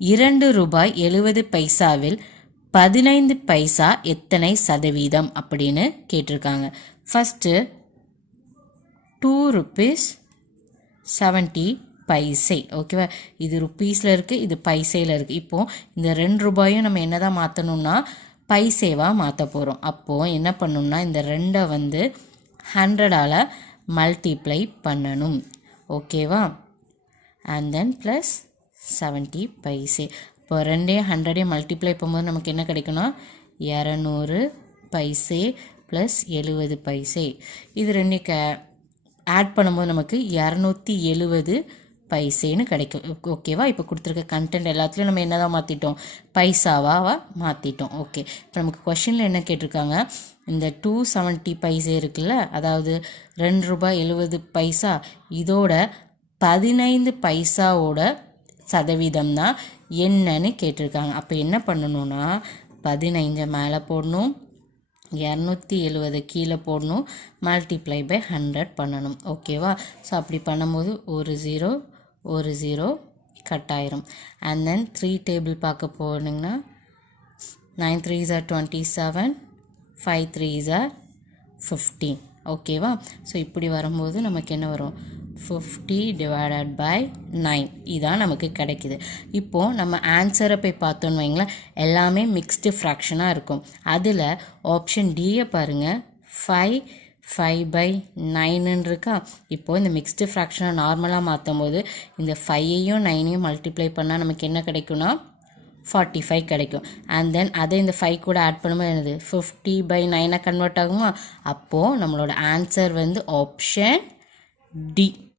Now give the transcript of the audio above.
₹2.70 15 பைசா எத்தனை சதவீதம் அப்படின்னு கேட்டிருக்காங்க. ஃபஸ்ட்டு ₹2.70 ஓகேவா? இது ருப்பீஸில் இருக்குது, இது பைசையில் இருக்குது. இப்போது இந்த ₹2 நம்ம என்ன தான் மாற்றணும்னா பைசேவாக மாற்ற போகிறோம். அப்போது என்ன பண்ணணும்னா இந்த 2 வந்து 100ஆல் மல்டிப்ளை பண்ணணும். ஓகேவா? And then plus 70 paise. இப்போ 2 மல்டிப்ளை பண்ணும்போது நமக்கு என்ன கிடைக்குன்னா 200 பைசே ப்ளஸ் 70 பைசே. இது 2 ஆட் பண்ணும்போது நமக்கு 270 பைசேன்னு கிடைக்கும். ஓகேவா? இப்போ கொடுத்துருக்க கண்டென்ட் எல்லாத்துலேயும் நம்ம என்ன தான் மாற்றிட்டோம்? பைசாவாக மாற்றிட்டோம். ஓகே, இப்போ நமக்கு கொஷினில் என்ன கேட்டிருக்காங்க? இந்த 270 பைசே இருக்குல்ல, அதாவது ₹2.70 இதோட 15 பைசாவோட சதவீதம் தான் என்னன்னு கேட்டிருக்காங்க. அப்போ என்ன பண்ணணும்னா 15 மேலே போடணும், 270 கீழே போடணும், மல்டிப்ளை பை 100 பண்ணணும். ஓகேவா? ஸோ அப்படி பண்ணும்போது ஒரு ஜீரோ கட் ஆயிரும். அண்ட் தென் 3 டேபிள் பார்க்க போனீங்கன்னா 9 3s are 27, 5 3s are 15. ஓகேவா? ஸோ இப்படி வரும்போது நமக்கு என்ன வரும்? 50 டிவைடட் பை 9 இதான் நமக்கு கிடைக்குது. இப்போது நம்ம ஆன்சரை போய் பார்த்தோன்னு வைங்களேன், எல்லாமே மிக்ஸ்டு ஃப்ராக்ஷனாக இருக்கும். அதில் ஆப்ஷன் டியை பாருங்கள், 5/9 இருக்கா? இப்போது இந்த மிக்ஸ்டு ஃப்ராக்ஷனை நார்மலாக மாற்றும் போது இந்த 5ஐயும் 9ஐயும் மல்டிப்ளை பண்ணால் நமக்கு என்ன கிடைக்கும்னா 45 கிடைக்கும். அண்ட் தென் அதை இந்த 5 கூட ஆட் பண்ணும்போது என்னது 50/9 கன்வெர்ட் ஆகுமா? அப்போது நம்மளோட ஆன்சர் வந்து ஆப்ஷன் டி.